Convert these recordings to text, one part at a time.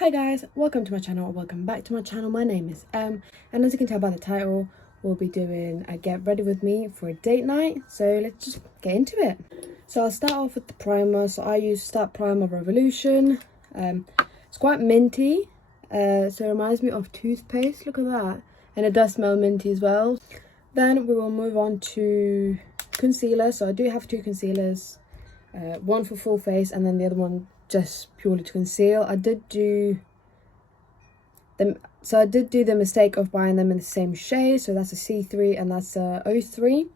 Hi guys, welcome to my channel or welcome back to my channel. My name is and as you can tell by the title, we'll be doing a get ready with me for a date night. So let's just get into it. So I'll start off with the primer. So I use Start Primer Revolution. It's quite minty, so it reminds me of toothpaste. Look at that, and it does smell minty as well. Then we will move on to concealer. So I do have two concealers, one for full face and then the other one just purely to conceal. I did do the mistake of buying them in the same shade. So that's a C3 and that's a O3.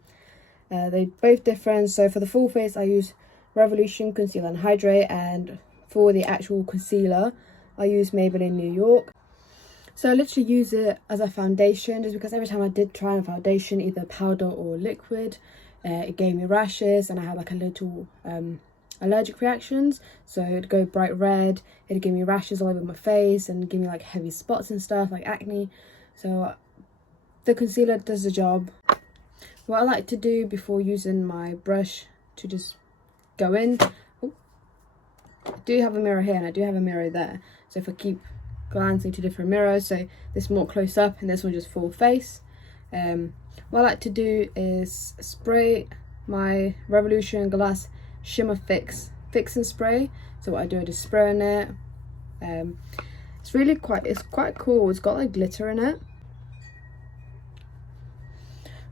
They're both different. So for the full face I use Revolution Conceal and Hydrate, and for the actual concealer I use Maybelline New York. So I literally use it as a foundation, just because every time I did try a foundation, either powder or liquid, it gave me rashes and I had like a little allergic reactions. So it'd go bright red, it'd give me rashes all over my face and give me like heavy spots and stuff like acne. So the concealer does the job. What I like to do before using my brush to just go in, I do have a mirror here and I do have a mirror there, so if I keep glancing to different mirrors, so this more close up and this one just full face, what I like to do is spray my Revolution Glass Shimmer Fix and spray. So what I do, I just spray on it. It's quite cool. It's got like glitter in it.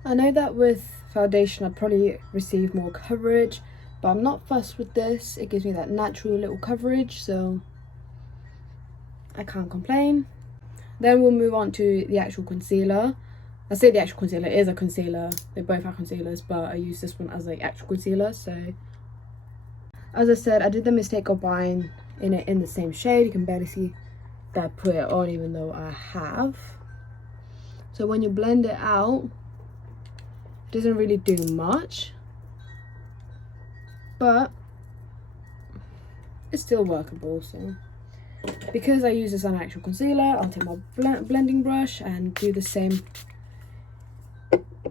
I know that with foundation I'd probably receive more coverage, but I'm not fussed with this. It gives me that natural little coverage, so I can't complain. Then we'll move on to the actual concealer. I say the actual concealer is a concealer. They both are concealers, but I use this one as like actual concealer. So as I said, I did the mistake of buying it in the same shade. You can barely see that I put it on, even though I have. So when you blend it out, it doesn't really do much, but it's still workable. So because I use this on actual concealer, I'll take my blending brush and do the same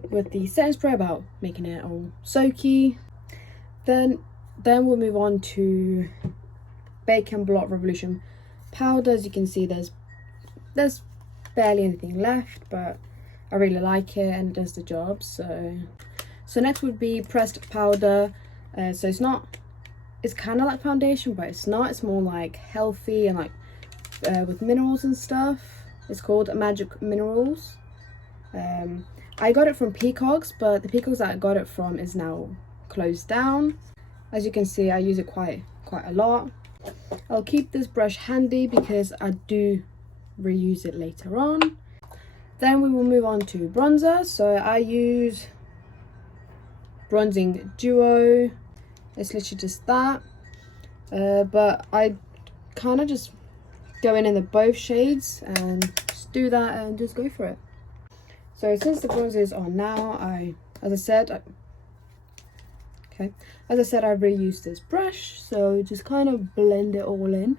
with the setting spray, about making it all soaky. Then we'll move on to Bake and Blot Revolution powder. As you can see, there's barely anything left, but I really like it and it does the job. So next would be pressed powder. So it's kind of like foundation, but it's not. It's more like healthy and like with minerals and stuff. It's called Magic Minerals. I got it from Peacocks, but the Peacocks that I got it from is now closed down. As you can see, I use it quite a lot. I'll keep this brush handy because I do reuse it later on. Then we will move on to bronzer. So I use Bronzing Duo. It's literally just that, but I kind of just go in the both shades and just do that and just go for it. So since the bronzer is on now, as I said, I reused this brush, so just kind of blend it all in.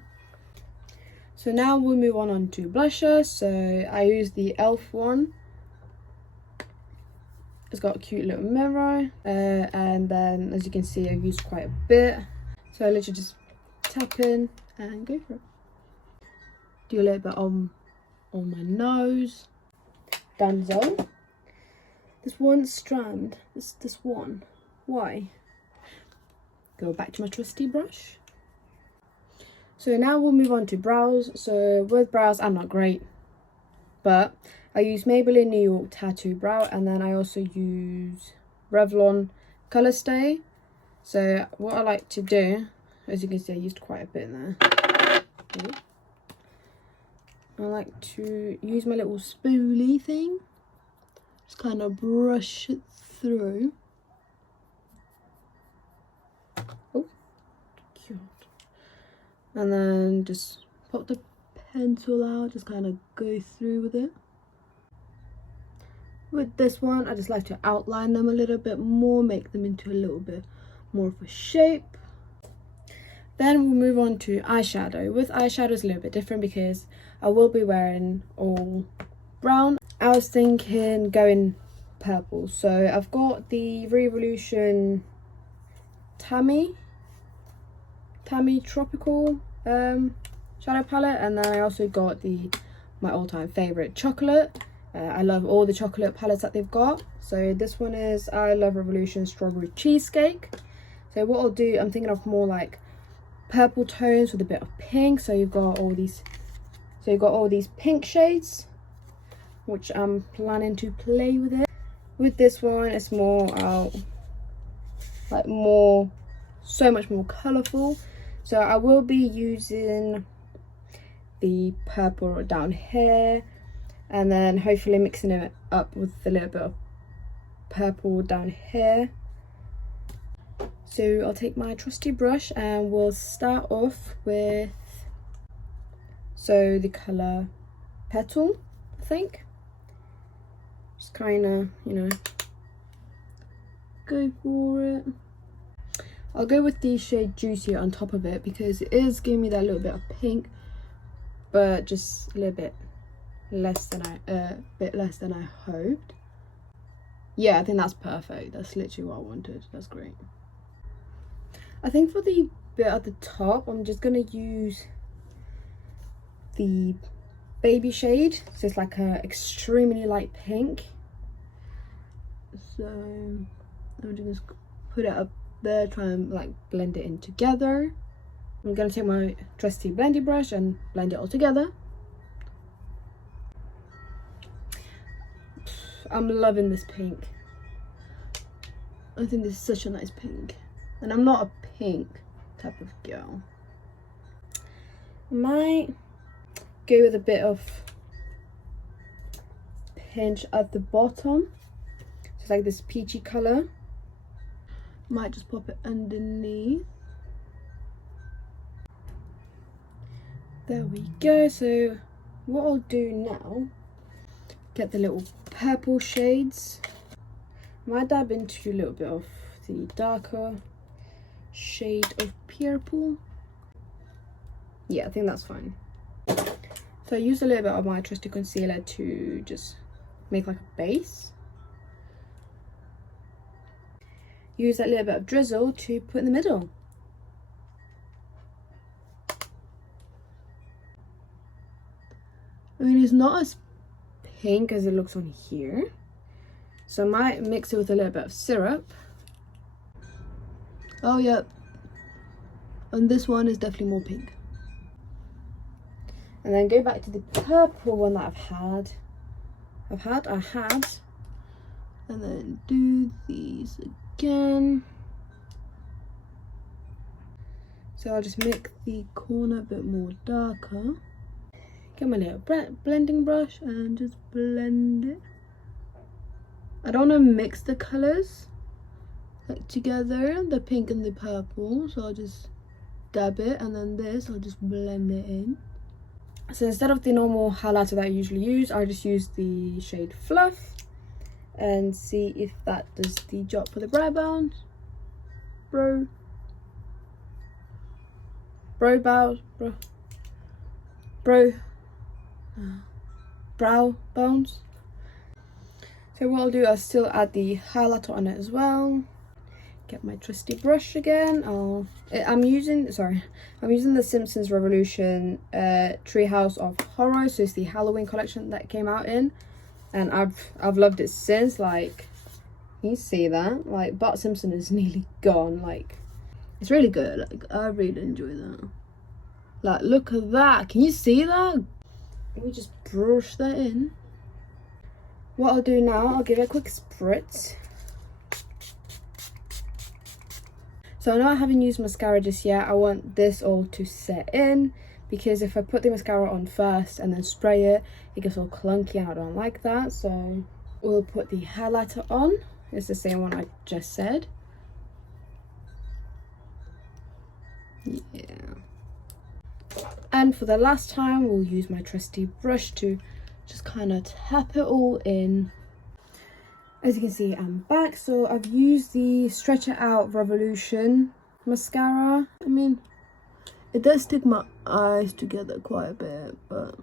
So now we'll move on to blusher. So I use the e.l.f. one. It's got a cute little mirror, and then as you can see, I've used quite a bit. So I literally just tap in and go for it. Do a little bit on my nose. Dunzo. This one strand, this one. Why? Go back to my trusty brush. So now we'll move on to brows. So with brows, I'm not great, but I use Maybelline New York Tattoo Brow, and then I also use Revlon Color Stay. So what I like to do, as you can see, I used quite a bit in there. I like to use my little spoolie thing, just kind of brush it through. Oh, cute. And then just pop the pencil out, just kind of go through with it. With this one, I just like to outline them a little bit more, make them into a little bit more of a shape. Then we'll move on to eyeshadow. With eyeshadow, it's a little bit different because I will be wearing all brown. I was thinking going purple. So I've got the Revolution Tammy Tropical shadow palette, and then I also got my all-time favorite chocolate. I love all the chocolate palettes that they've got. So this one is I Love Revolution Strawberry Cheesecake. So what I'll do, I'm thinking of more like purple tones with a bit of pink. So you've got all these pink shades, which I'm planning to play with it. With this one, it's more so much more colourful. So I will be using the purple down here, and then hopefully mixing it up with a little bit of purple down here. So I'll take my trusty brush and we'll start off with the colour Petal, I think. Just kind of, you know, go for it. I'll go with the shade Juicy on top of it because it is giving me that little bit of pink, but just a little bit less than I hoped. Yeah, I think that's perfect. That's literally what I wanted. That's great. I think for the bit at the top, I'm just gonna use the baby shade. So it's like a extremely light pink. So I'm just put it up there, try and like blend it in together. I'm gonna take my trusty blendy brush and blend it all together. I'm loving this pink. I think this is such a nice pink, and I'm not a pink type of girl. I might go with a bit of pinch at the bottom, so it's like this peachy color. Might just pop it underneath. There we go. So what I'll do now, get the little purple shades. Might dab into a little bit of the darker shade of purple. Yeah, I think that's fine. So I used a little bit of my trusty concealer to just make like a base. Use that little bit of drizzle to put in the middle. I mean, it's not as pink as it looks on here, so I might mix it with a little bit of syrup. Oh yeah, and this one is definitely more pink. And then go back to the purple one that I had, and then do these again. So I'll just make the corner a bit more darker. Get my little blending brush and just blend it. I don't want to mix the colours like together, the pink and the purple, so I'll just dab it, and then this I'll just blend it in. So instead of the normal highlighter that I usually use, I just use the shade Fluff and see if that does the job for the brow bones. Brow bones. So what I'll do, I'll still add the highlighter on it as well. Get my trusty brush again. I'm using the Simpsons Revolution Treehouse of Horror. So it's the Halloween collection that came out in, and I've loved it since. Like, you see that? Like, Bart Simpson is nearly gone. Like, it's really good. Like, I really enjoy that. Like, look at that. Can you see that? Let me just brush that in. What I'll do now, I'll give it a quick spritz. So I know I haven't used mascara just yet. I want this all to set in, because if I put the mascara on first and then spray it, it gets all clunky and I don't like that. So we'll put the highlighter on. It's the same one I just said. Yeah. And for the last time, we'll use my trusty brush to just kind of tap it all in. As you can see, I'm back. So I've used the Stretch It Out Revolution mascara. I mean, it does stick my eyes together quite a bit, but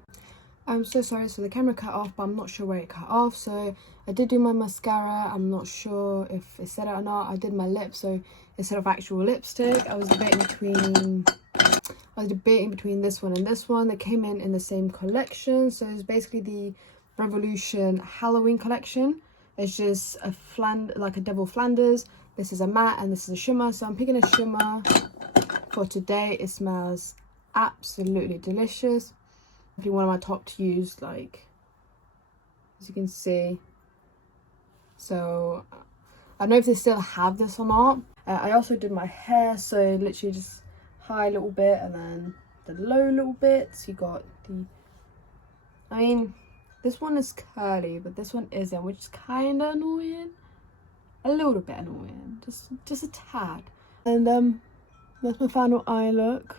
I'm so sorry. So the camera cut off, but I'm not sure where it cut off. So I did do my mascara. I'm not sure if it said it or not. I did my lips, so instead of actual lipstick, I was debating between I was debating between this one and this one. They came in the same collection, so it's basically the Revolution Halloween collection. It's just a like a double Flanders. This is a matte and this is a shimmer, so I'm picking a shimmer for today. It smells absolutely delicious. Probably one of my top to use, like, as you can see. So I don't know if they still have this or not. I also did my hair, so literally just high a little bit and then the low little bits. You got the, I mean, this one is curly, but this one isn't, which is kind of annoying. A little bit annoying, just a tad. And that's my final eye look.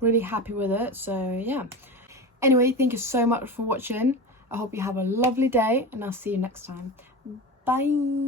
Really happy with it, so yeah. Anyway, thank you so much for watching. I hope you have a lovely day, and I'll see you next time. Bye.